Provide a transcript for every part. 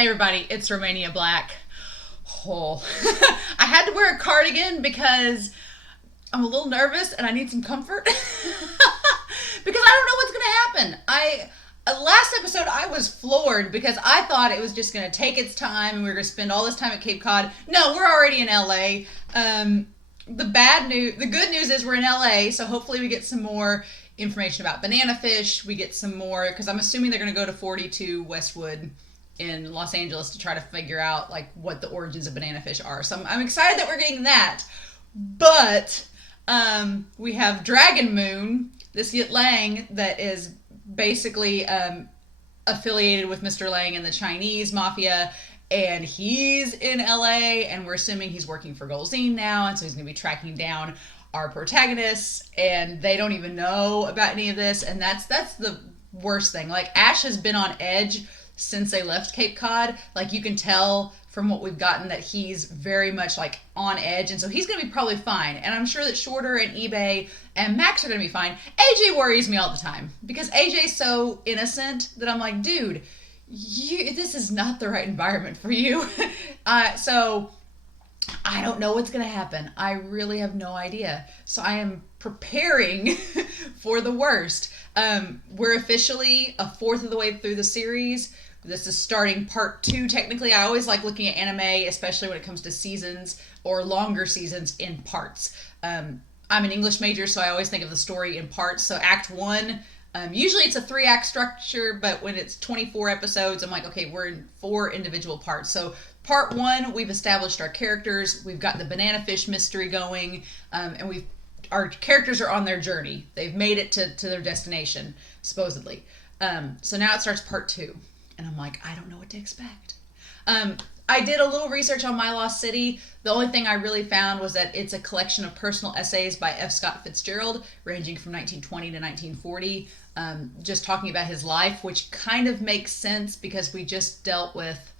Hey everybody, it's Romania Black. Oh, I had to wear a cardigan because I'm a little nervous and I need some comfort because I don't know what's going to happen. Last episode I was floored because I thought it was just going to take its time and we were going to spend all this time at Cape Cod. No, we're already in LA. The good news is we're in LA, so hopefully we get some more information about banana fish. We get some more because I'm assuming they're going to go to 42 Westwood in Los Angeles to try to figure out like what the origins of banana fish are. So I'm excited that we're getting that. But we have Dragon Moon, this Yit Lang that is basically affiliated with Mr. Lang and the Chinese mafia, and he's in LA, and we're assuming he's working for Golzine now, and so he's going to be tracking down our protagonists, and they don't even know about any of this, and that's the worst thing. Like, Ash has been on edge since they left Cape Cod. Like, you can tell from what we've gotten that he's very much like on edge, and so he's going to be probably fine. And I'm sure that Shorter and eBay and Max are going to be fine. AJ worries me all the time because AJ's so innocent that I'm like, dude, this is not the right environment for you. So I don't know what's going to happen. I really have no idea. So I am preparing for the worst. We're officially a fourth of the way through the series. This is starting part 2, technically. I always like looking at anime, especially when it comes to seasons or longer seasons, in parts. I'm an English major, so I always think of the story in parts. So Act 1, usually it's a 3-act structure, but when it's 24 episodes, I'm like, okay, we're in 4 individual parts. So part 1, we've established our characters. We've got the banana fish mystery going, and our characters are on their journey. They've made it to their destination, supposedly. So now it starts part 2. And I'm like, I don't know what to expect. I did a little research on My Lost City. The only thing I really found was that it's a collection of personal essays by F. Scott Fitzgerald, ranging from 1920 to 1940, just talking about his life, which kind of makes sense because we just dealt with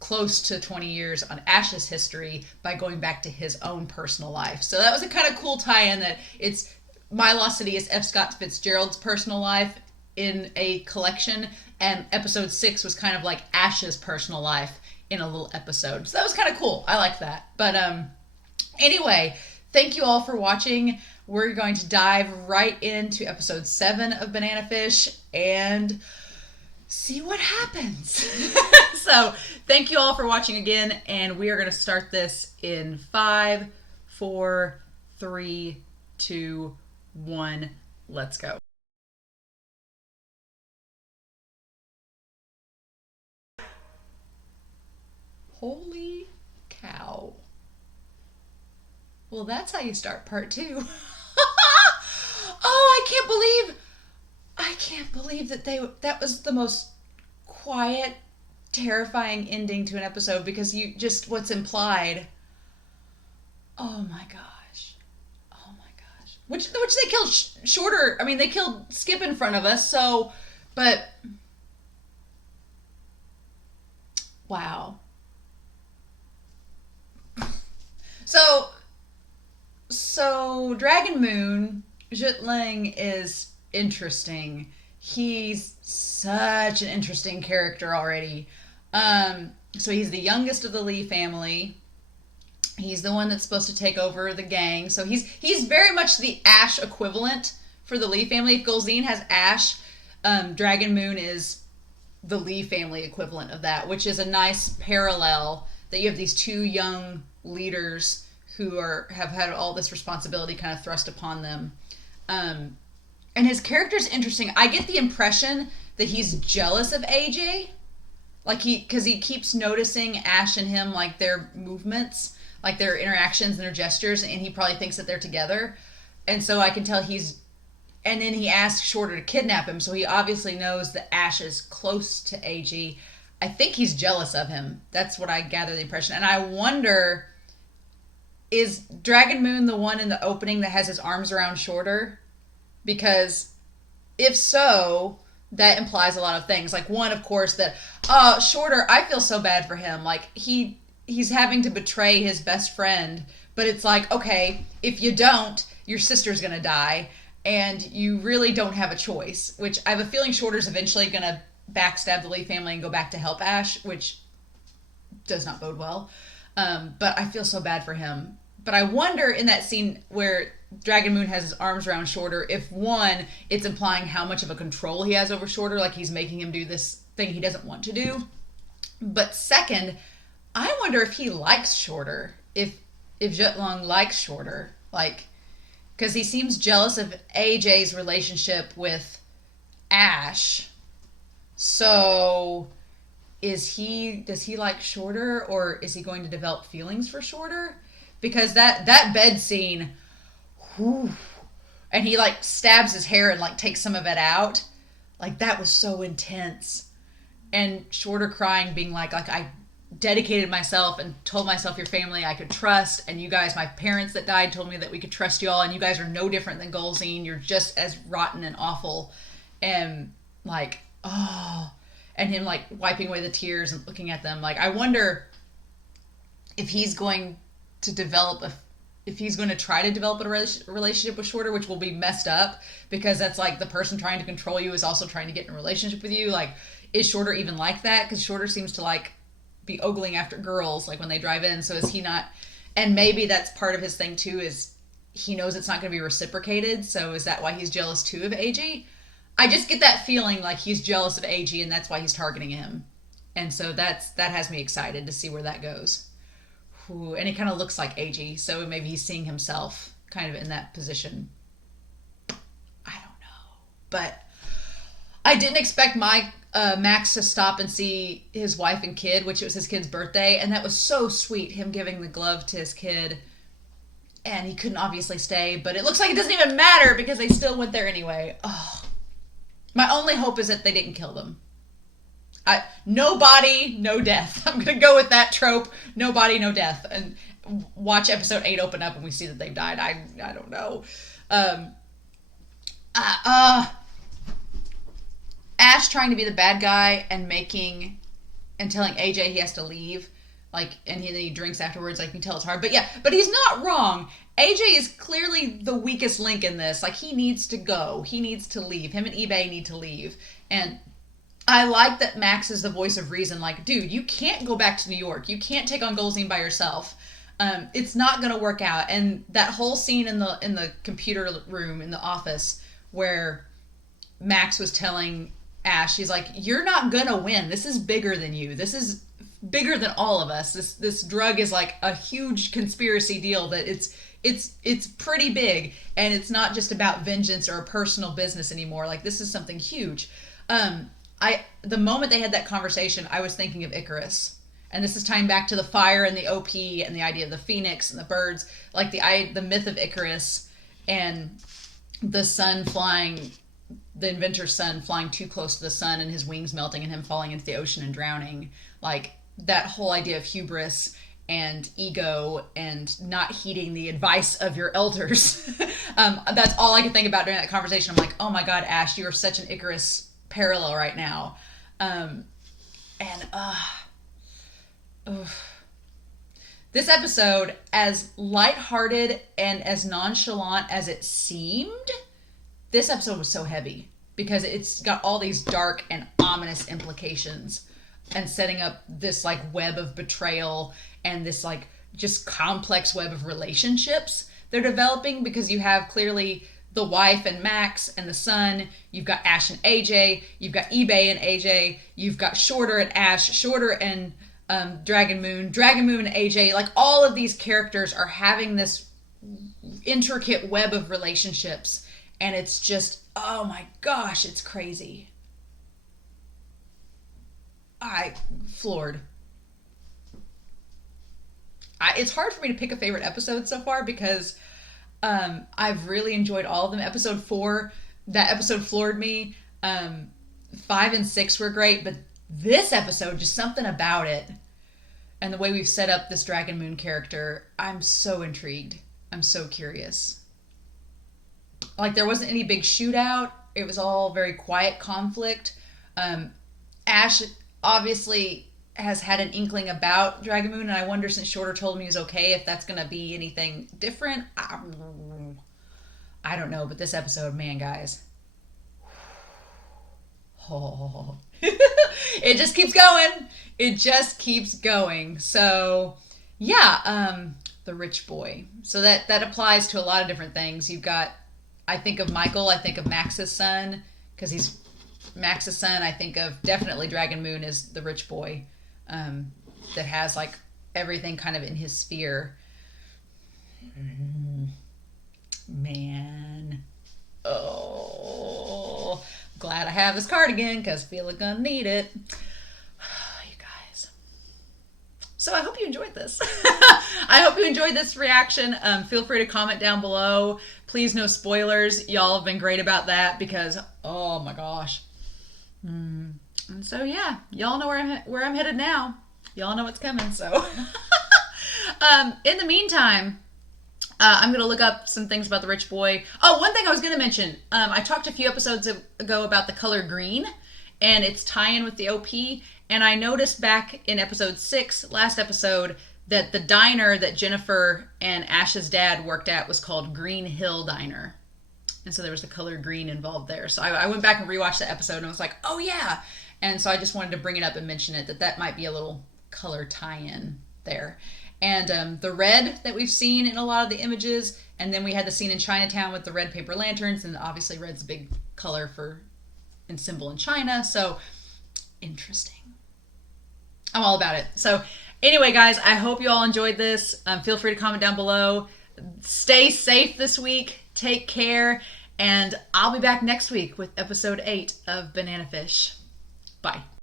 close to 20 years on Ash's history by going back to his own personal life. So that was a kind of cool tie-in that it's My Lost City is F. Scott Fitzgerald's personal life in a collection, and episode 6 was kind of like Ash's personal life in a little episode. So that was kind of cool. I like that. But anyway, thank you all for watching. We're going to dive right into episode 7 of Banana Fish and see what happens. So thank you all for watching again, and we are going to start this in 5, 4, 3, 2, 1. Let's go. Holy cow. Well, that's how you start part 2. Oh, I can't believe that was the most quiet, terrifying ending to an episode, because what's implied. Oh my gosh. Oh my gosh. Which they killed Shorter. I mean, they killed Skip in front of us, so, but wow. So Dragon Moon, Yit Lang is interesting. He's such an interesting character already. So he's the youngest of the Lee family. He's the one that's supposed to take over the gang. So he's very much the Ash equivalent for the Lee family. If Golzine has Ash, Dragon Moon is the Lee family equivalent of that, which is a nice parallel that you have these 2 young leaders who have had all this responsibility kind of thrust upon them. And his character's interesting. I get the impression that he's jealous of AJ. Like because he keeps noticing Ash and him, like their movements, like their interactions and their gestures, and he probably thinks that they're together. And so I can tell and then he asks Shorter to kidnap him, so he obviously knows that Ash is close to AJ. I think he's jealous of him. That's what I gather the impression. And I wonder, is Dragon Moon the one in the opening that has his arms around Shorter? Because if so, that implies a lot of things. Like, one, of course, that Shorter, I feel so bad for him. Like, he's having to betray his best friend, but it's like, okay, if you don't, your sister's gonna die, and you really don't have a choice. Which I have a feeling Shorter's eventually gonna backstab the Lee family and go back to help Ash, which does not bode well. But I feel so bad for him. But I wonder in that scene where Dragon Moon has his arms around Shorter, if one, it's implying how much of a control he has over Shorter, like he's making him do this thing he doesn't want to do. But second, I wonder if he likes Shorter. If Jet Long likes Shorter, like, because he seems jealous of AJ's relationship with Ash. So does he like Shorter, or is he going to develop feelings for Shorter? Because that bed scene, whew, and he like stabs his hair and like takes some of it out, like that was so intense. And Shorter crying, being like I dedicated myself and told myself your family I could trust, and you guys, my parents that died told me that we could trust you all, and you guys are no different than Golzine. You're just as rotten and awful. And like, oh, and him like wiping away the tears and looking at them. Like, I wonder if he's going to if he's going to try to develop a relationship with Shorter, which will be messed up, because that's like the person trying to control you is also trying to get in a relationship with you. Like, is Shorter even like that? Because Shorter seems to like be ogling after girls like when they drive in. So is he not? And maybe that's part of his thing too, is he knows it's not going to be reciprocated. So is that why he's jealous too of AG? I just get that feeling like he's jealous of AG and that's why he's targeting him. And so that has me excited to see where that goes. Ooh, and he kind of looks like AG, so maybe he's seeing himself kind of in that position. I don't know, but I didn't expect Max to stop and see his wife and kid, which it was his kid's birthday, and that was so sweet, him giving the glove to his kid. And he couldn't obviously stay, but it looks like it doesn't even matter because they still went there anyway. Oh, my only hope is that they didn't kill them. No body, no death. I'm going to go with that trope. No body, no death. And watch episode 8 open up and we see that they've died. I don't know. Ash trying to be the bad guy and telling AJ he has to leave. Like, and he drinks afterwards. Like, you can tell it's hard. But he's not wrong. AJ is clearly the weakest link in this. Like, he needs to go. He needs to leave. Him and eBay need to leave. And I like that Max is the voice of reason. Like, dude, you can't go back to New York. You can't take on Golzine by yourself. It's not going to work out. And that whole scene in the computer room in the office where Max was telling Ash, he's like, you're not going to win. This is bigger than you. This is bigger than all of us. This drug is like a huge conspiracy deal that it's pretty big, and it's not just about vengeance or a personal business anymore. Like, this is something huge. The moment they had that conversation, I was thinking of Icarus. And this is tying back to the fire and the OP and the idea of the phoenix and the birds, like the myth of Icarus and the the inventor's son flying too close to the sun and his wings melting and him falling into the ocean and drowning. Like, that whole idea of hubris and ego and not heeding the advice of your elders. That's all I could think about during that conversation. I'm like, oh my God, Ash, you are such an Icarus parallel right now. This episode, as lighthearted and as nonchalant as it seemed, this episode was so heavy because it's got all these dark and ominous implications and setting up this like web of betrayal and this like just complex web of relationships they're developing, because you have clearly the wife and Max and the son, you've got Ash and AJ, you've got eBay and AJ, you've got Shorter and Ash, Shorter and Dragon Moon and AJ. Like, all of these characters are having this intricate web of relationships, and it's just, oh my gosh, it's crazy. Floored. It's hard for me to pick a favorite episode so far because I've really enjoyed all of them. Episode 4, that episode floored me. 5 and 6 were great, but this episode, just something about it and the way we've set up this Dragon Moon character, I'm so intrigued. I'm so curious. Like, there wasn't any big shootout. It was all very quiet conflict. Ash obviously has had an inkling about Dragon Moon, and I wonder, since Shorter told me he's okay, if that's going to be anything different. I don't know, but this episode, man, guys. Oh, It just keeps going. It just keeps going. So, yeah, the rich boy. So that applies to a lot of different things. You've got, I think of Michael, I think of Max's son, because he's Max's son. I think of definitely Dragon Moon as the rich boy, that has like everything kind of in his sphere. Man. Oh, glad I have this cardigan because I feel like gonna need it. You guys. So I hope you enjoyed this. I hope you enjoyed this reaction. Feel free to comment down below. Please, no spoilers. Y'all have been great about that because, oh my gosh. And so yeah, y'all know where I'm headed now. Y'all know what's coming. So, in the meantime, I'm going to look up some things about the rich boy. Oh, one thing I was going to mention. I talked a few episodes ago about the color green and its tie-in with the OP. And I noticed back in episode 6, last episode, that the diner that Jennifer and Ash's dad worked at was called Green Hill Diner. And so there was the color green involved there. So I went back and rewatched the episode and I was like, oh yeah. And so I just wanted to bring it up and mention it, that might be a little color tie-in there. And the red that we've seen in a lot of the images, and then we had the scene in Chinatown with the red paper lanterns, and obviously red's a big color and symbol in China, so interesting. I'm all about it. So anyway, guys, I hope you all enjoyed this. Feel free to comment down below. Stay safe this week. Take care, and I'll be back next week with episode 8 of Banana Fish. Bye.